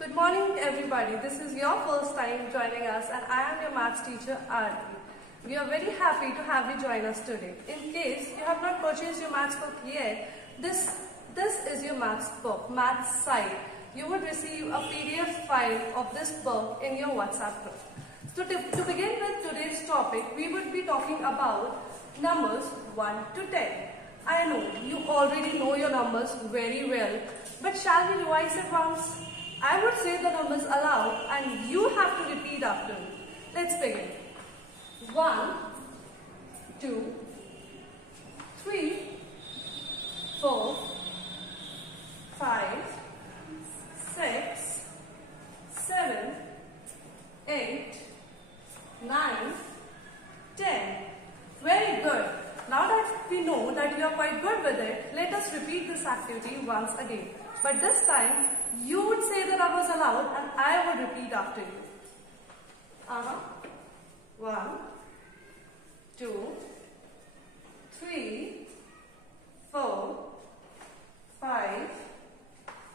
Good morning everybody. This is your first time joining us and I am your maths teacher Aarti. We are very happy to have you join us today. In case you have not purchased your maths book yet, this is your maths book, maths site. You would receive a PDF file of this book in your WhatsApp group. So to begin with today's topic, we would be talking about numbers 1 to 10. I know you already know your numbers very well, but shall we revise it once? I would say the numbers aloud and you have to repeat after me. Let's begin. 1, 2, 3, 4, 5, 6, 7, 8, 9, 10. Very good. Now that we know that you are quite good with it, let us repeat this activity once again. But this time, you would say the numbers aloud and I would repeat after you. 1, 2, 3, 4, 5,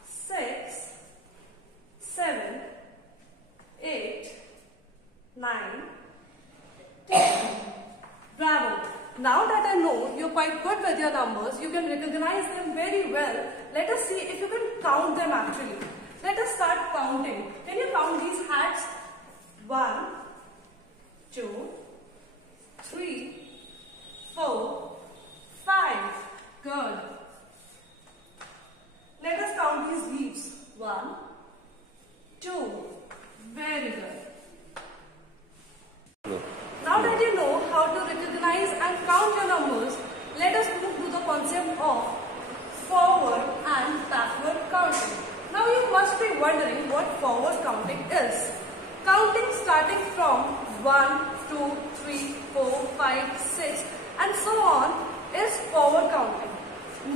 6, 7, 8, 9, 10. Bravo! Now that I know you're quite good with your numbers, you can recognize them very well. Let us see if you can count them actually. Let us start counting. Can you count these hats? 1, 2, 3, 4, 5. Good. Let us count these leaves. 1, 2. Very good. Now that you know how to recognize and count your numbers, let us move to the concept of forward and backward counting. Now you must be wondering what forward counting is. Counting starting from 1, 2, 3, 4, 5, 6 and so on is forward counting.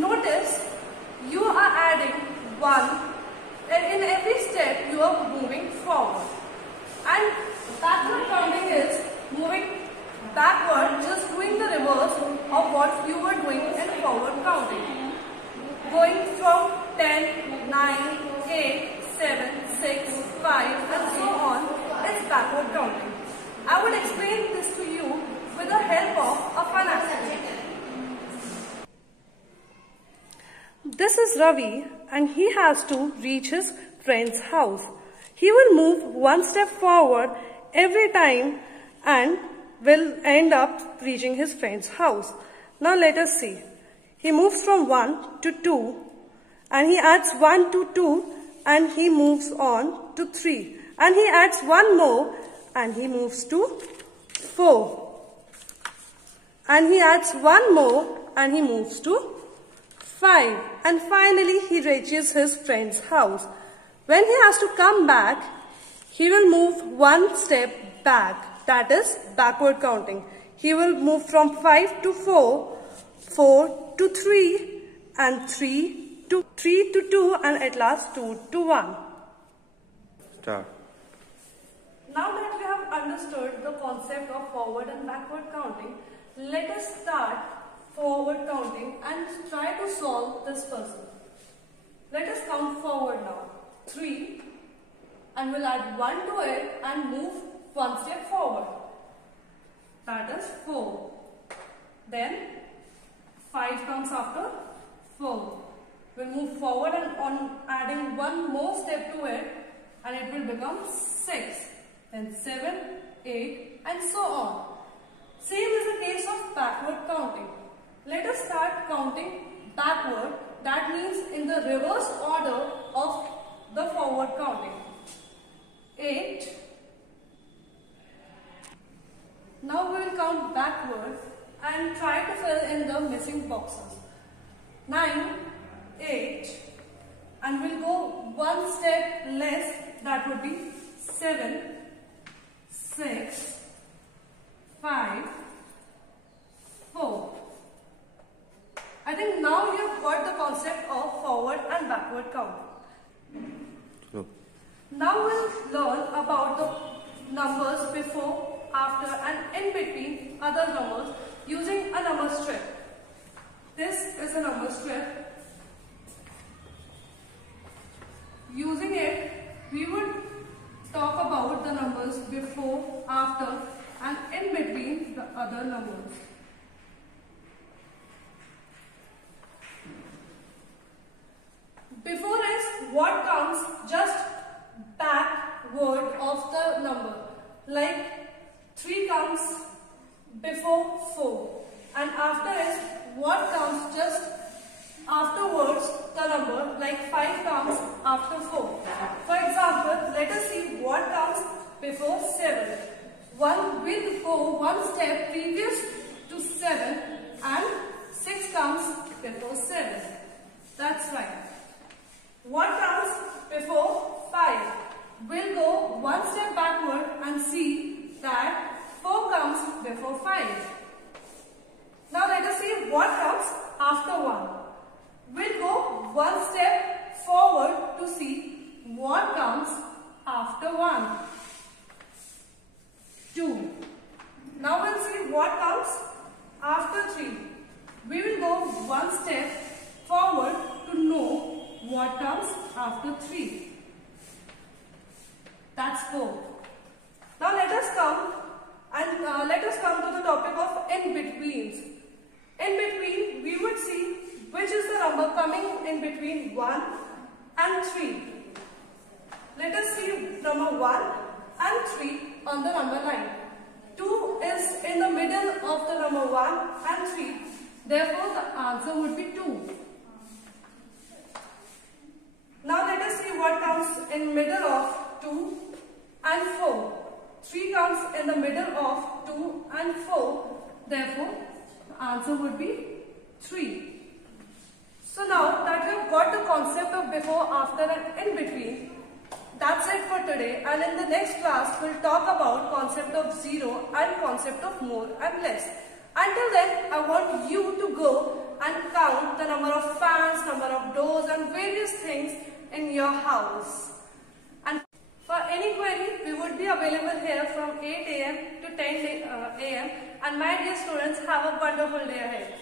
Notice you are adding 1 and in every step you are moving forward. And backward counting is moving backward, just doing the reverse of what you were doing in forward counting. Going from 10, 9, 8, 7, 6, 5 and so on is backward counting. I would explain this to you with the help of a fun activity. This is Ravi and he has to reach his friend's house. He will move one step forward every time and will end up reaching his friend's house. Now let us see. He moves from 1 to 2 and he adds 1 to 2 and he moves on to 3 and he adds 1 more and he moves to 4 and he adds 1 more and he moves to 5 and finally he reaches his friend's house. When he has to come back, he will move one step back. That is backward counting. He will move from 5 to 4, 4 to 3 and 3 to 2 and at last 2 to 1. Start. Now that we have understood the concept of forward and backward counting, let us start forward counting and try to solve this puzzle. Let us count forward now. 3 and we'll add 1 to it and move one step forward. That is 4. Then 5 comes after 4. We'll move forward and on adding 1 more step to it and it will become 6. Then 7, 8 and so on. Same is the case of backward counting. Let us start counting backward. That means in the reverse order of the forward counting. 8. Now we will count backward and try to fill in the missing boxes. 9, 8 and we'll go one step less, that would be 7, 6, 5, 4. I think now you've got the concept of forward and backward counting. Now we'll learn about the numbers before, after and in between other numbers using a number strip. This is a number strip. Using it, we numbers before, after and in between the other numbers. Before is what comes just backward of the number. Like 3 comes before 4. And after is what comes just afterwards the number, like 5 comes after 4. For example, let us see what comes before 7. 1 will go one step previous to 7 and 6 comes before 7. That's right. What comes before 5? We'll go one step backward and see that 4 comes before 5. Now let us see what comes after 1. We'll go one step forward to see what comes after 1. 2. Now we'll see what comes after 3. We will go one step forward to know what comes after 3. That's 4. Now let us come to the topic of in-betweens. In between, we would see which is the number coming in between 1 and 3. Let us see number 1 and 3 on the number line. 2 is in the middle of the number 1 and 3. Therefore, the answer would be 2. Now let us see what comes in middle of 2 and 4. 3 comes in the middle of 2 and 4. Therefore, the answer would be 3. So now that we have got the concept of before, after and in between, that's it for today, and in the next class we'll talk about concept of zero and concept of more and less. Until then, I want you to go and count the number of fans, number of doors and various things in your house. And for any query, we would be available here from 8 AM to 10 AM. And my dear students, have a wonderful day ahead.